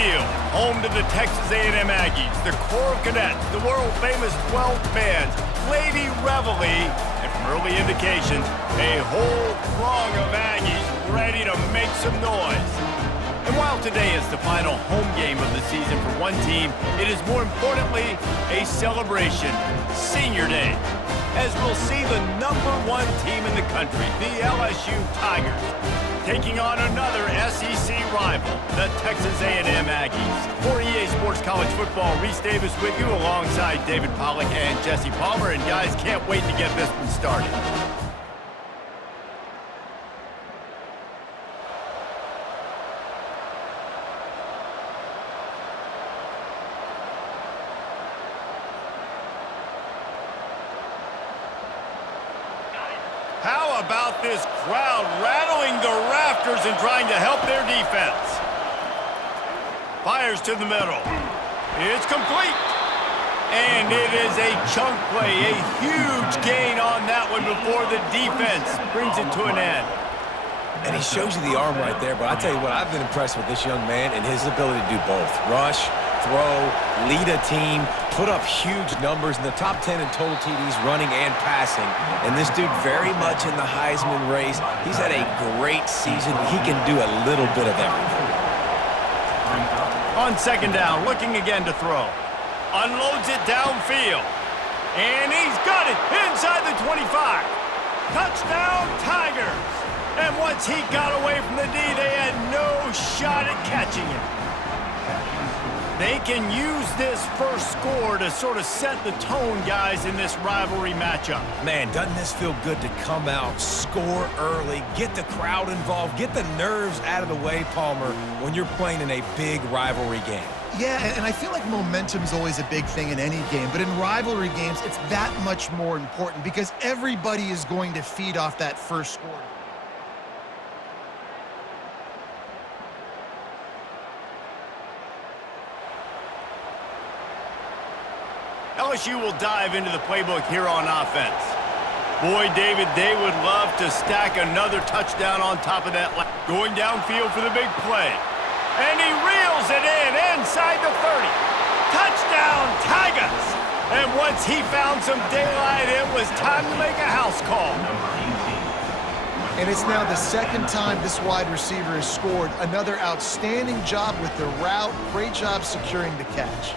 Field, home to the Texas A&M Aggies, the Corps of Cadets, the world-famous 12 bands, Lady Reveille, and from early indications, a whole throng of Aggies ready to make some noise. And while today is the final home game of the season for one team, it is more importantly a celebration, Senior Day, as we'll see the #1 team in the country, the LSU Tigers, taking on another SEC rival, the Texas A&M Aggies. For EA Sports College Football, Reese Davis with you alongside David Pollack and Jesse Palmer. And guys, can't wait to get this one started. How about this crowd rattling the rafters and trying to help their defense? Fires to the middle. It's complete. And it is a chunk play, a huge gain on that one before the defense brings it to an end. And he shows you the arm right there, but I tell you what, I've been impressed with this young man and his ability to do both. Rush, throw, lead a team, put up huge numbers in the top 10 in total TDs running and passing. And this dude very much in the Heisman race. He's had a great season. He can do a little bit of everything. On second down, looking again to throw. Unloads it downfield. And he's got it inside the 25. Touchdown, Tigers. And once he got away from the D, they had no shot at catching him. They can use this first score to sort of set the tone, guys, in this rivalry matchup. Man, doesn't this feel good to come out, score early, get the crowd involved, get the nerves out of the way, Palmer, when you're playing in a big rivalry game? Yeah, and I feel like momentum's always a big thing in any game, but in rivalry games, it's that much more important because everybody is going to feed off that first score. LSU will dive into the playbook here on offense. Boy, David, they would love to stack another touchdown on top of that. Going downfield for the big play. And he reels it in inside the 30. Touchdown, Tigers! And once he found some daylight, it was time to make a house call. And it's now the second time this wide receiver has scored. Another outstanding job with the route. Great job securing the catch.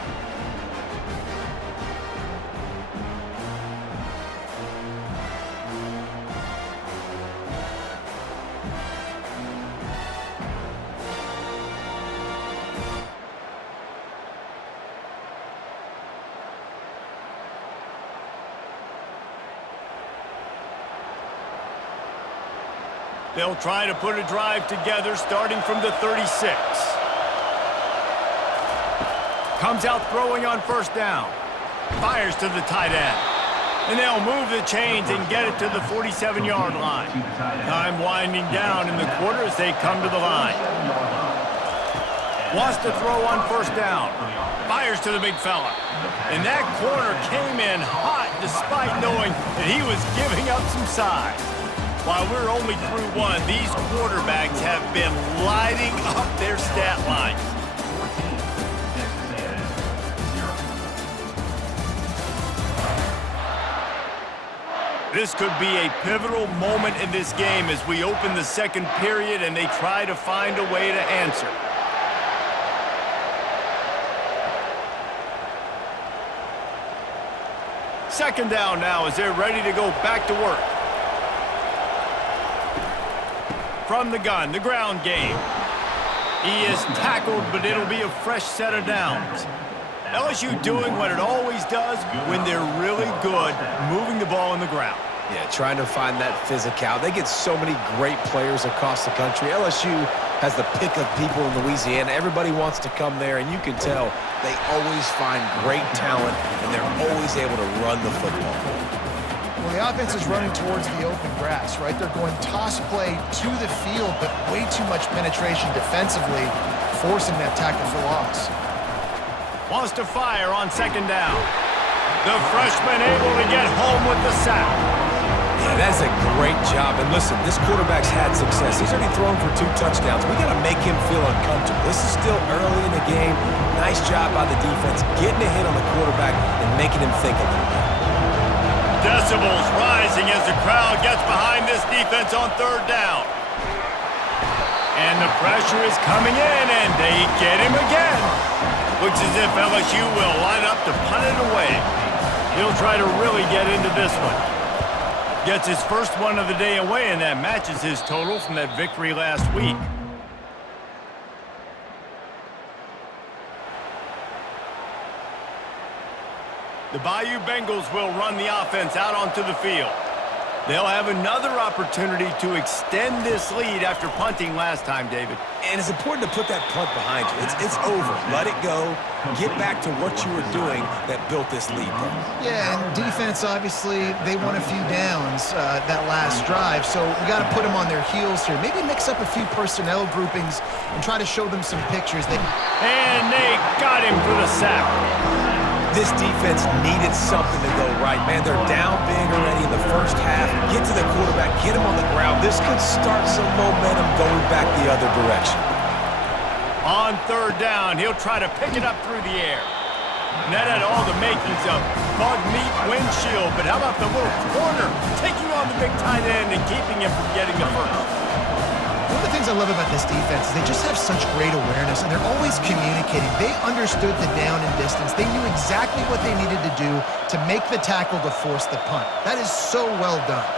They'll try to put a drive together starting from the 36. Comes out throwing on first down. Fires to the tight end. And they'll move the chains and get it to the 47-yard line. Time winding down in the quarter as they come to the line. Wants to throw on first down. Fires to the big fella. And that corner came in hot despite knowing that he was giving up some size. While we're only through one, these quarterbacks have been lighting up their stat lines. This could be a pivotal moment in this game as we open the second period and they try to find a way to answer. Second down now as they're ready to go back to work. From the gun, the ground game. He is tackled, but it'll be a fresh set of downs. LSU doing what it always does when they're really good, moving the ball on the ground. Yeah, trying to find that physical. They get so many great players across the country. LSU has the pick of people in Louisiana. Everybody wants to come there, and you can tell they always find great talent, and they're always able to run the football. Well, the offense is running towards the open grass, right? They're going toss play to the field, but way too much penetration defensively, forcing that tackle for loss. Wants to fire on second down. The freshman able to get home with the sack. Yeah, that's a great job. And listen, this quarterback's had success. He's already thrown for 2 touchdowns. We got to make him feel uncomfortable. This is still early in the game. Nice job by the defense, getting a hit on the quarterback and making him think a little bit. Decibels rising as the crowd gets behind this defense on 3rd down. And the pressure is coming in, and they get him again. Looks as if LSU will line up to punt it away. He'll try to really get into this one. Gets his first one of the day away, and that matches his total from that victory last week. The Bayou Bengals will run the offense out onto the field. They'll have another opportunity to extend this lead after punting last time, David. And it's important to put that punt behind you. It's over. Let it go. Get back to what you were doing that built this lead, bro. Yeah, and defense, obviously, they won a few downs that last drive, so we got to put them on their heels here. Maybe mix up a few personnel groupings and try to show them some pictures. And they got him for the sack. This defense needed something to go right, man. They're down big already in the first half. Get to the quarterback, get him on the ground. This could start some momentum going back the other direction. On 3rd down, he'll try to pick it up through the air. And that had all the makings of bug meat windshield, but how about the little corner taking on the big tight end and keeping him from getting the first? One of the things I love about this defense is they just have such great awareness, and they're always communicating. They understood the down and distance. They knew exactly what they needed to do to make the tackle to force the punt. That is so well done.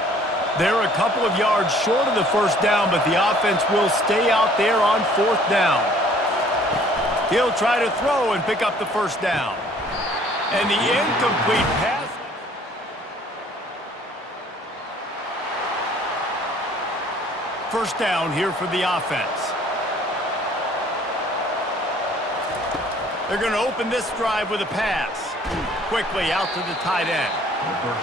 They're a couple of yards short of the first down, but the offense will stay out there on 4th down. He'll try to throw and pick up the first down. And the incomplete pass. First down here for the offense. They're going to open this drive with a pass. Quickly out to the tight end.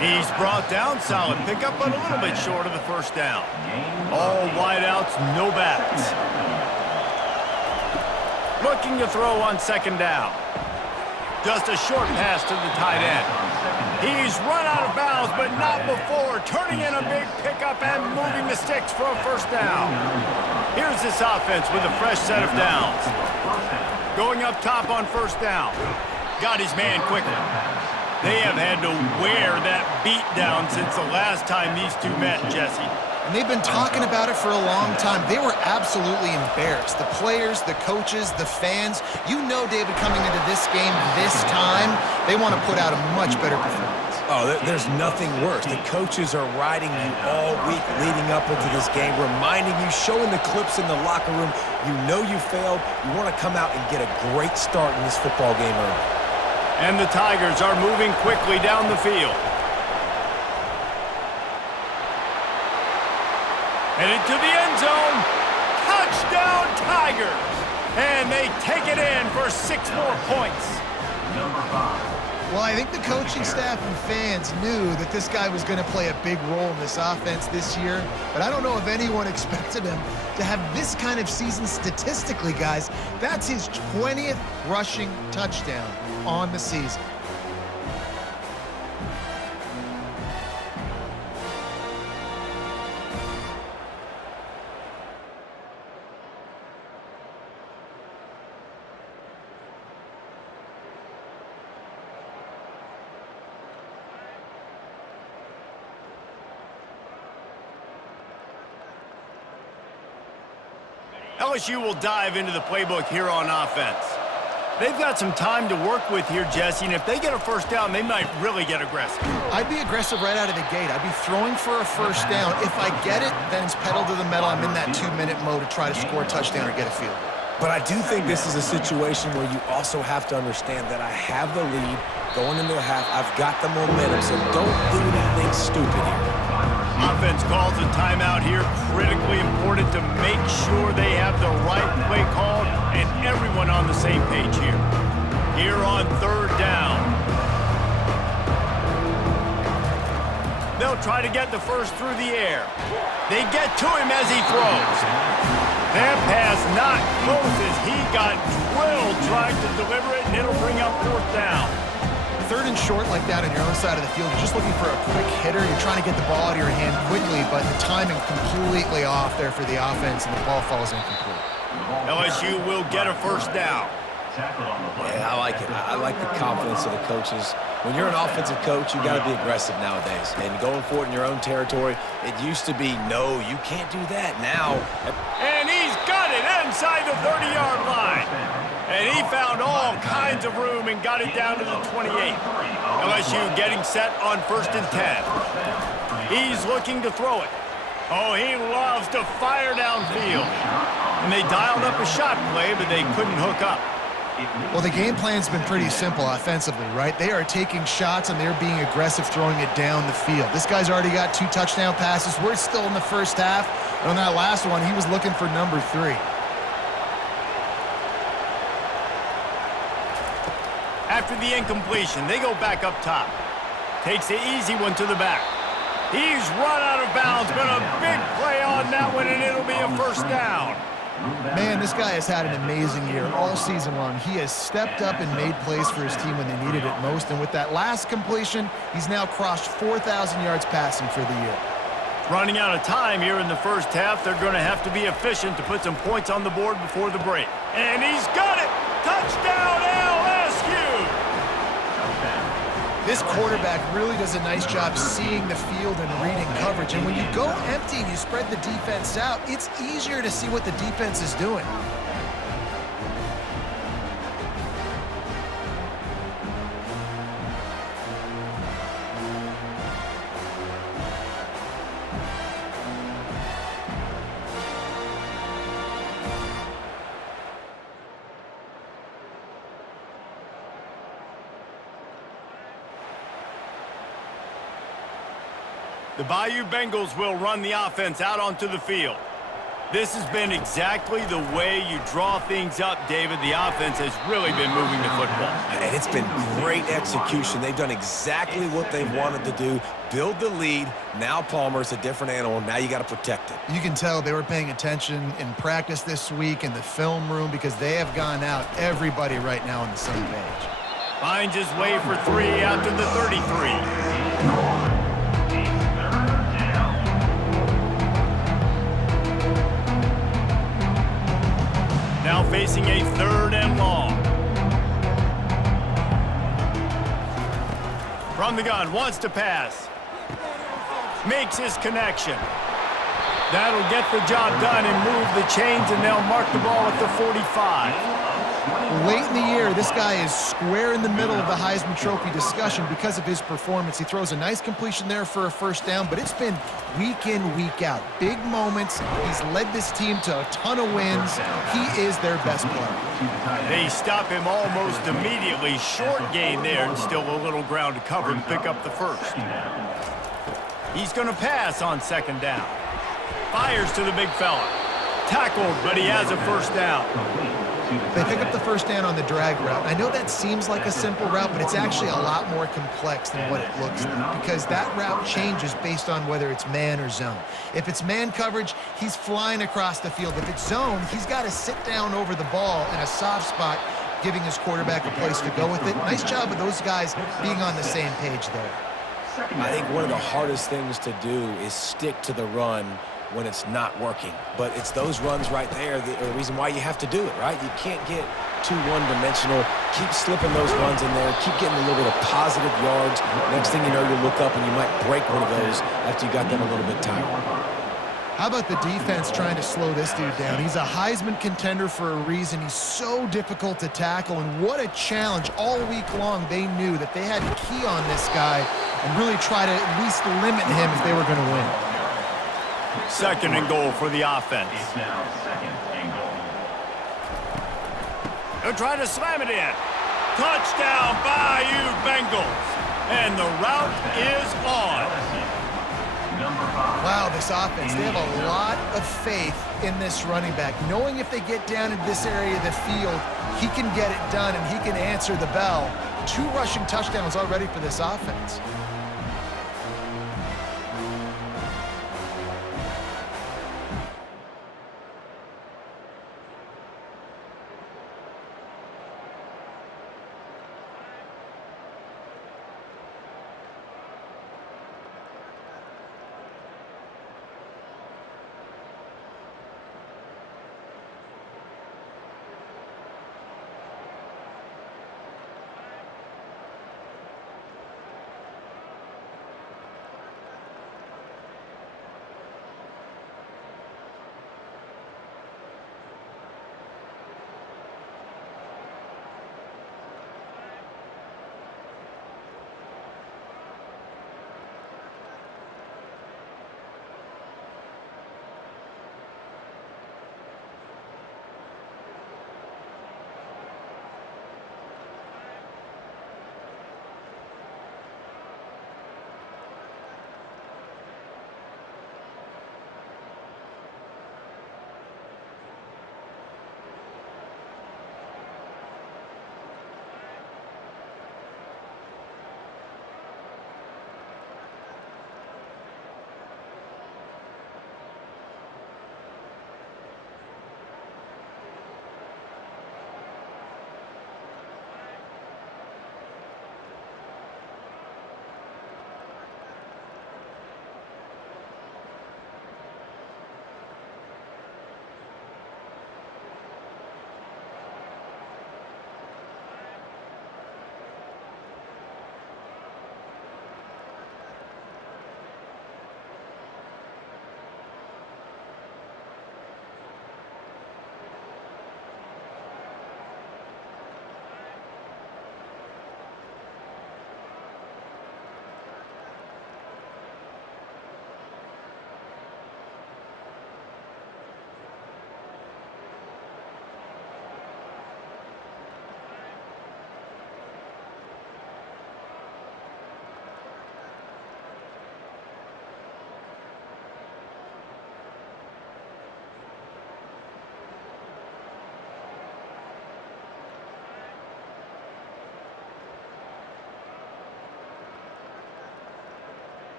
He's brought down, solid pickup, but a little bit short of the first down. All wideouts, no backs. Looking to throw on 2nd down. Just a short pass to the tight end. He's run out of bounds, but not before turning in a big pickup and moving the sticks for a first down. Here's this offense with a fresh set of downs. Going up top on 1st down. Got his man quickly. They have had to wear that beat down since the last time these two met, Jesse. And they've been talking about it for a long time. They were absolutely embarrassed. The players, the coaches, the fans. You know, David, coming into this game this time, they want to put out a much better performance. Oh, there's nothing worse. The coaches are riding you all week leading up into this game, reminding you, showing the clips in the locker room. You know you failed. You want to come out and get a great start in this football game early. And the Tigers are moving quickly down the field. Headed to the end zone. Touchdown, Tigers! And they take it in for 6 more points. Well, I think the coaching staff and fans knew that this guy was going to play a big role in this offense this year, but I don't know if anyone expected him to have this kind of season statistically, guys. That's his 20th rushing touchdown on the season. LSU will dive into the playbook here on offense. They've got some time to work with here, Jesse, and if they get a first down, they might really get aggressive. I'd be aggressive right out of the gate. I'd be throwing for a first down. If I get it, then it's pedal to the metal. I'm in that 2-minute mode to try to score a touchdown or get a field goal. But I do think this is a situation where you also have to understand that I have the lead going into the half. I've got the momentum, so don't do anything stupid here. Offense calls a timeout here. Critically important to make sure they have the right play called and everyone on the same page here. Here on 3rd down. They'll try to get the first through the air. They get to him as he throws. That pass not close as he got drilled trying to deliver it, and it'll bring up 4th down. third and short like that on your own side of the field, you're just looking for a quick hitter. You're trying to get the ball out of your hand quickly, but the timing completely off there for the offense, and the ball falls incomplete. LSU will get a first down. Yeah, I like it. I like the confidence of the coaches. When you're an offensive coach, you got to be aggressive nowadays. And going for it in your own territory, it used to be, no, you can't do that. Now. And he's got it inside the 30-yard line. And he found all kinds of room and got it down to the 28. LSU getting set on 1st and 10. He's looking to throw it. Oh, he loves to fire downfield. And they dialed up a shot play, but they couldn't hook up. Well, the game plan's been pretty simple offensively, right? They are taking shots, and they're being aggressive throwing it down the field. This guy's already got 2 touchdown passes. We're still in the first half. And on that last one, he was looking for number 3. After the incompletion, they go back up top. Takes the easy one to the back. He's run out of bounds, but a big play on that one, and it'll be a first down. Man, this guy has had an amazing year all season long. He has stepped up and made plays for his team when they needed it most. And with that last completion, he's now crossed 4,000 yards passing for the year. Running out of time here in the first half, they're going to have to be efficient to put some points on the board before the break. And he's got it! Touchdown, LSU! This quarterback really does a nice job seeing the field and reading coverage. And when you go empty and you spread the defense out, it's easier to see what the defense is doing. The Bayou Bengals will run the offense out onto the field. This has been exactly the way you draw things up, David. The offense has really been moving the football. And it's been great execution. They've done exactly what they've wanted to do. Build the lead. Now Palmer's a different animal. Now you got to protect it. You can tell they were paying attention in practice this week in the film room because they have gone out, everybody right now on the same page. Finds his way for 3 out to the 33. Now facing a 3rd and long. From the gun, wants to pass. Makes his connection. That'll get the job done and move the chains, and they'll mark the ball at the 45. Late in the year, this guy is square in the middle of the Heisman Trophy discussion because of his performance. He throws a nice completion there for a first down, but it's been week in, week out. Big moments. He's led this team to a ton of wins. He is their best player. They stop him almost immediately. Short gain there, and still a little ground to cover and pick up the first. He's going to pass on 2nd down. Fires to the big fella. Tackled, but he has a first down. They pick up the first down on the drag route. I know that seems like a simple route, but it's actually a lot more complex than what it looks like because that route changes based on whether it's man or zone. If it's man coverage, he's flying across the field. If it's zone, he's got to sit down over the ball in a soft spot, giving his quarterback a place to go with it. Nice job of those guys being on the same page there. I think one of the hardest things to do is stick to the run when it's not working. But it's those runs right there that are the reason why you have to do it, right? You can't get too one-dimensional. Keep slipping those runs in there. Keep getting a little bit of positive yards. Next thing you know, you'll look up and you might break one of those after you got them a little bit tired. How about the defense trying to slow this dude down? He's a Heisman contender for a reason. He's so difficult to tackle, and what a challenge. All week long, they knew that they had to key on this guy and really try to at least limit him if they were going to win. 2nd and goal for the offense. They'll try to slam it in. Touchdown, Bayou Bengals. And the route is on. Wow, this offense, they have a lot of faith in this running back. Knowing if they get down in this area of the field, he can get it done and he can answer the bell. 2 rushing touchdowns already for this offense.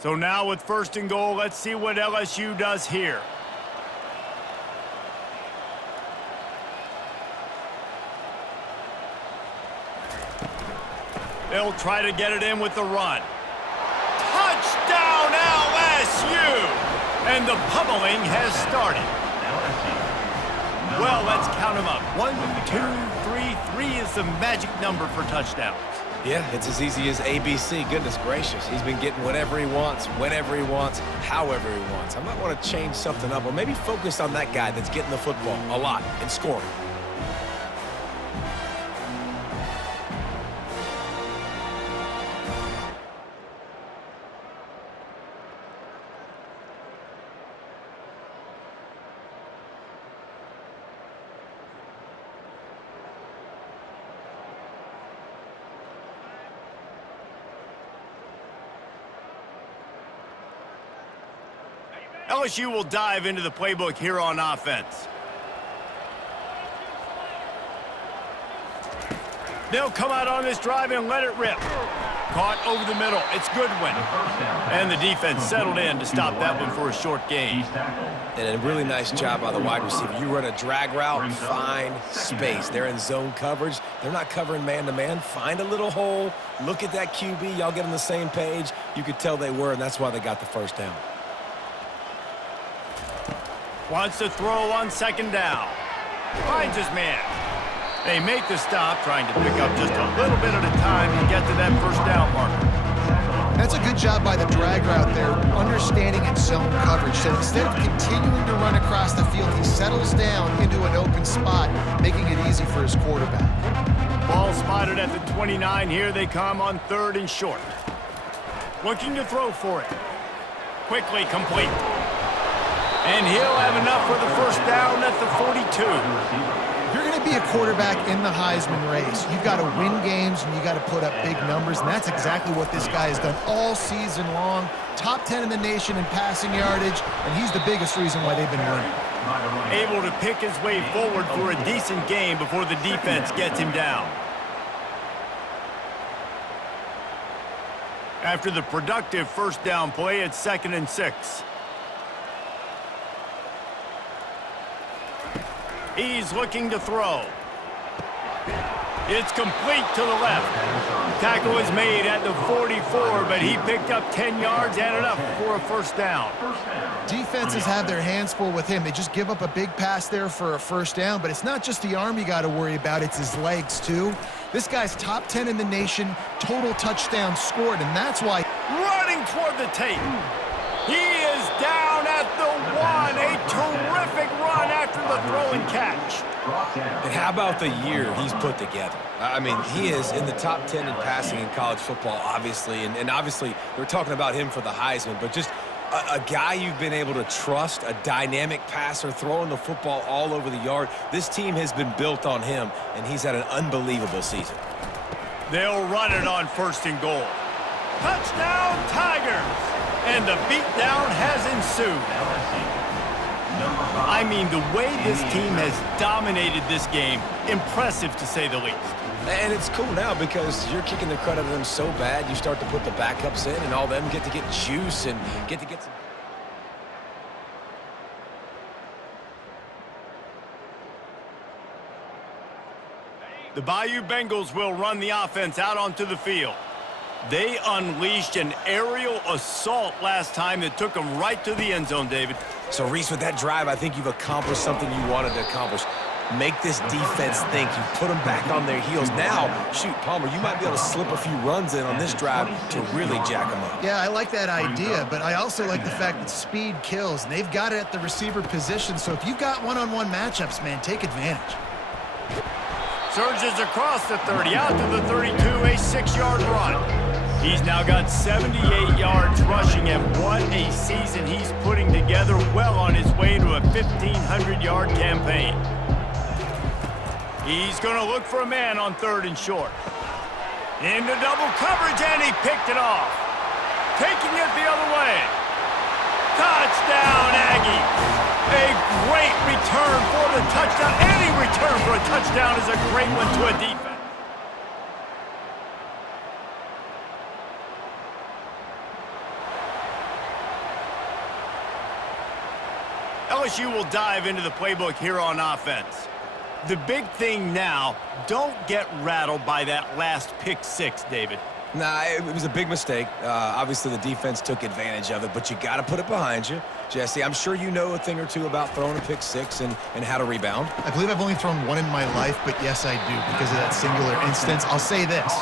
So now with 1st and goal, let's see what LSU does here. They'll try to get it in with the run. Touchdown LSU! And the pummeling has started. Well, let's count them up. 1, 2, 3. 3 is the magic number for touchdowns. Yeah, it's as easy as ABC. Goodness gracious. He's been getting whatever he wants, whenever he wants, however he wants. I might want to change something up or maybe focus on that guy that's getting the football a lot and scoring. LSU will dive into the playbook here on offense. They'll come out on this drive and let it rip. Caught over the middle. It's Goodwin. And the defense settled in to stop that one for a short gain. And a really nice job by the wide receiver. You run a drag route, find space. They're in zone coverage. They're not covering man-to-man. Find a little hole. Look at that QB. Y'all get on the same page. You could tell they were, and that's why they got the first down. Wants to throw on 2nd down. Finds his man. They make the stop, trying to pick up just a little bit at a time to get to that 1st down marker. That's a good job by the drag route there, understanding its zone coverage. So instead of continuing to run across the field, he settles down into an open spot, making it easy for his quarterback. Ball spotted at the 29. Here they come on 3rd and short. Looking to throw for it. Quickly complete. And he'll have enough for the 1st down at the 42. If you're going to be a quarterback in the Heisman race, you've got to win games and you got to put up big numbers, and that's exactly what this guy has done all season long. Top 10 in the nation in passing yardage, and he's the biggest reason why they've been winning. Able to pick his way forward for a decent game before the defense gets him down. After the productive 1st down play, it's 2nd and 6. He's looking to throw. It's complete to the left. Tackle is made at the 44, but he picked up 10 yards and enough for a 1st down. Defenses have their hands full with him. They just give up a big pass there for a 1st down, but it's not just the arm you got to worry about, it's his legs too. This guy's top 10 in the nation, total touchdowns scored, and that's why. Running toward the tape. He is down at the 1. A terrific run after the throw and catch. And how about the year he's put together? I mean, he is in the top 10 in passing in college football, obviously. And obviously, we're talking about him for the Heisman, but just a guy you've been able to trust, a dynamic passer, throwing the football all over the yard. This team has been built on him, and he's had an unbelievable season. They'll run it on 1st and goal. Touchdown, Tigers! And the beatdown has ensued. I mean, the way this team has dominated this game, impressive to say the least. And it's cool now because you're kicking the credit of them so bad, you start to put the backups in, and all them get to get juice and get some. The Bayou Bengals will run the offense out onto the field. They unleashed an aerial assault last time that took them right to the end zone, David. So, Reese, with that drive, I think you've accomplished something you wanted to accomplish. Make this defense think. You put them back on their heels. Now, shoot, Palmer, you might be able to slip a few runs in on this drive to really jack them up. Yeah, I like that idea, but I also like the fact that speed kills, and they've got it at the receiver position. So if you've got one-on-one matchups, man, take advantage. Surges across the 30, out to the 32, a 6-yard run. He's now got 78 yards rushing, and what a season he's putting together, well on his way to a 1,500-yard campaign. He's going to look for a man on 3rd and short. Into double coverage, and he picked it off. Taking it the other way. Touchdown, Aggies. A great return for the touchdown. Any return for a touchdown is a great one to a defense. LSU will dive into the playbook here on offense. The big thing now, don't get rattled by that last pick six, David. Nah, it was a big mistake. Obviously, the defense took advantage of it, but you got to put it behind you. Jesse, I'm sure you know a thing or two about throwing a pick six and how to rebound. I believe I've only thrown one in my life, but yes, I do, because of that singular instance. I'll say this.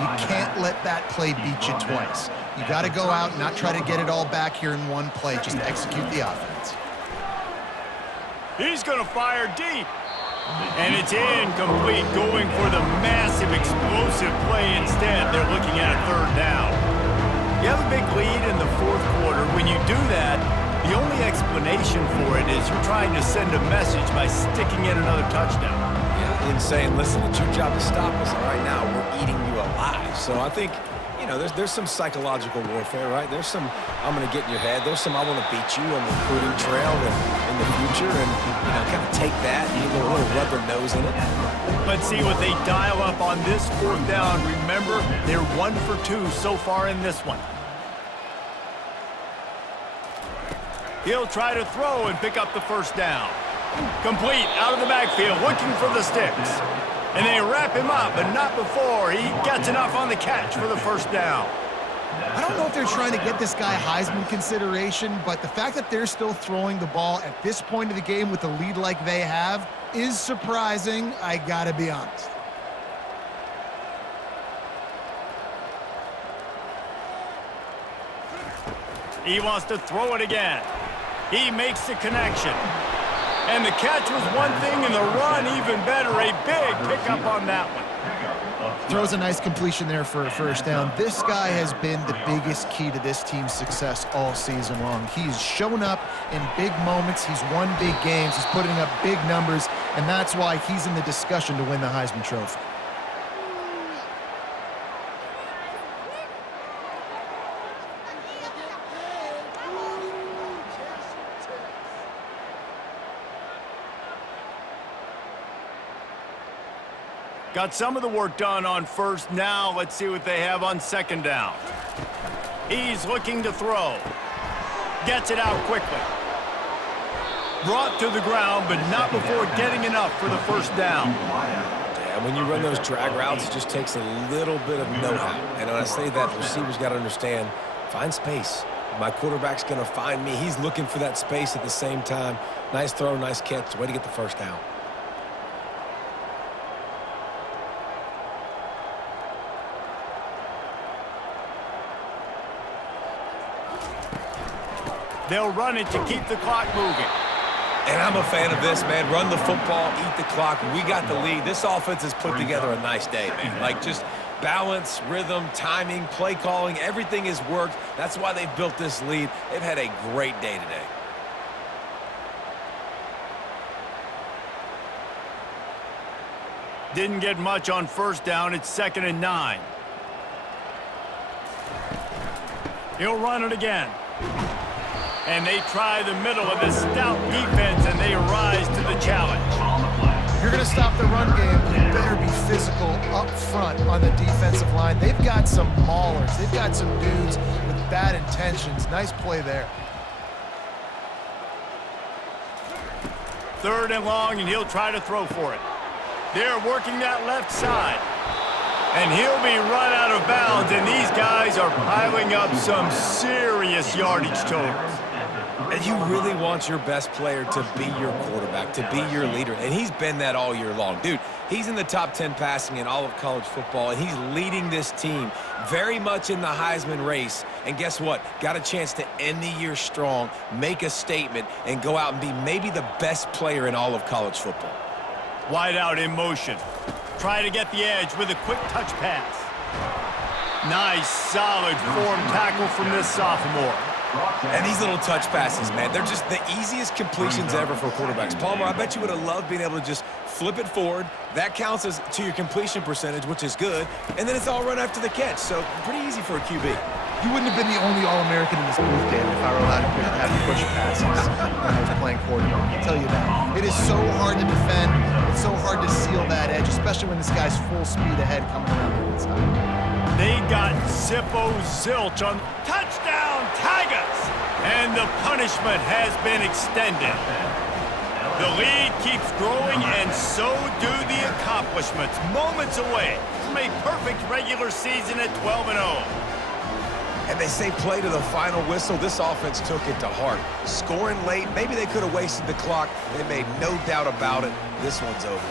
You can't let that play beat you twice. You got to go out and not try to get it all back here in one play. Just execute the offense. He's going to fire deep. And it's incomplete, going for the massive explosive play instead. They're looking at a third down. You have a big lead in the fourth quarter. When you do that, the only explanation for it is you're trying to send a message by sticking in another touchdown. Yeah, and saying, listen, it's your job to stop us, and right now we're eating you alive. So I think, you know, there's some psychological warfare, right? There's some, I'm going to get in your head. There's some, I want to beat you on the recruiting trail in the future, and, you know, kind of take that and give a little rubber nose in it. Let's see what they dial up on this fourth down. Remember, they're 1 for 2 so far in this one. He'll try to throw and pick up the first down. Complete out of the backfield, looking for the sticks. And they wrap him up, but not before he gets enough on the catch for the first down. I don't know if they're trying to get this guy Heisman consideration, but the fact that they're still throwing the ball at this point of the game with a lead like they have is surprising, I gotta be honest. He wants to throw it again. He makes the connection. And the catch was one thing, and the run even better. A big pickup on that one. Throws a nice completion there for a first down. This guy has been the biggest key to this team's success all season long. He's shown up in big moments. He's won big games. He's putting up big numbers, and that's why he's in the discussion to win the Heisman Trophy. Got some of the work done on first. Now let's see what they have on second down. He's looking to throw. Gets it out quickly. Brought to the ground, but not before getting enough for the first down. Yeah, when you run those drag routes, it just takes a little bit of know-how. And when I say that, the receivers got to understand, find space. My quarterback's going to find me. He's looking for that space at the same time. Nice throw, nice catch. Way to get the first down. They'll run it to keep the clock moving. And I'm a fan of this, man. Run the football, eat the clock. We got the lead. This offense has put together a nice day, man. Like, just balance, rhythm, timing, play calling, everything has worked. That's why they've built this lead. They've had a great day today. Didn't get much on first down. It's 2nd and 9. He'll run it again. And they try the middle of this stout defense, and they rise to the challenge. If you're going to stop the run game, you better be physical up front on the defensive line. They've got some maulers. They've got some dudes with bad intentions. Nice play there. 3rd and long, and he'll try to throw for it. They're working that left side. And he'll be run out of bounds, and these guys are piling up some serious yardage totals. And you really want your best player to be your quarterback, to be your leader. And he's been that all year long. Dude, he's in the top 10 passing in all of college football, and he's leading this team very much in the Heisman race. And guess what? Got a chance to end the year strong, make a statement, and go out and be maybe the best player in all of college football. Wide out in motion. Try to get the edge with a quick touch pass. Nice, solid form tackle from this sophomore. And these little touch passes, man, they're just the easiest completions ever for quarterbacks. Palmer, I bet you would have loved being able to just flip it forward. That counts as to your completion percentage, which is good. And then it's all run after the catch, so pretty easy for a QB. You wouldn't have been the only All-American in this booth, David, if I were allowed to have you push passes when I was playing quarterback. I'll tell you that. It is so hard to defend. It's so hard to seal that edge, especially when this guy's full speed ahead coming around the inside. They got Zippo Zilch on touchdown Tigers. And the punishment has been extended. The lead keeps growing, and so do the accomplishments. Moments away from a perfect regular season at 12-0. And they say play to the final whistle. This offense took it to heart. Scoring late, maybe they could have wasted the clock. They made no doubt about it. This one's over.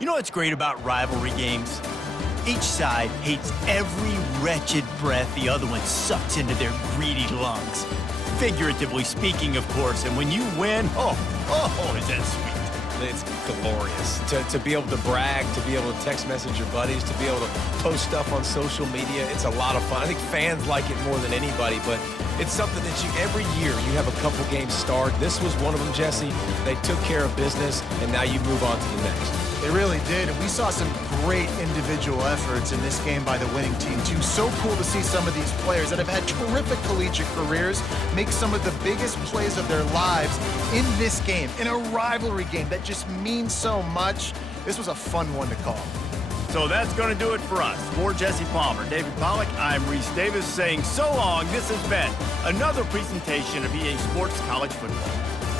You know what's great about rivalry games? Each side hates every wretched breath the other one sucks into their greedy lungs. Figuratively speaking, of course, and when you win, oh, is that sweet. It's glorious. To be able to brag, to be able to text message your buddies, to be able to post stuff on social media, it's a lot of fun. I think fans like it more than anybody, but it's something that every year you have a couple games start. This was one of them, Jesse. They took care of business, and now you move on to the next. They really did, and we saw some great individual efforts in this game by the winning team, too. So cool to see some of these players that have had terrific collegiate careers make some of the biggest plays of their lives in this game, in a rivalry game that just means so much. This was a fun one to call. So that's going to do it for us. For Jesse Palmer, David Pollack, I'm Reese Davis saying so long. This has been another presentation of EA Sports College Football.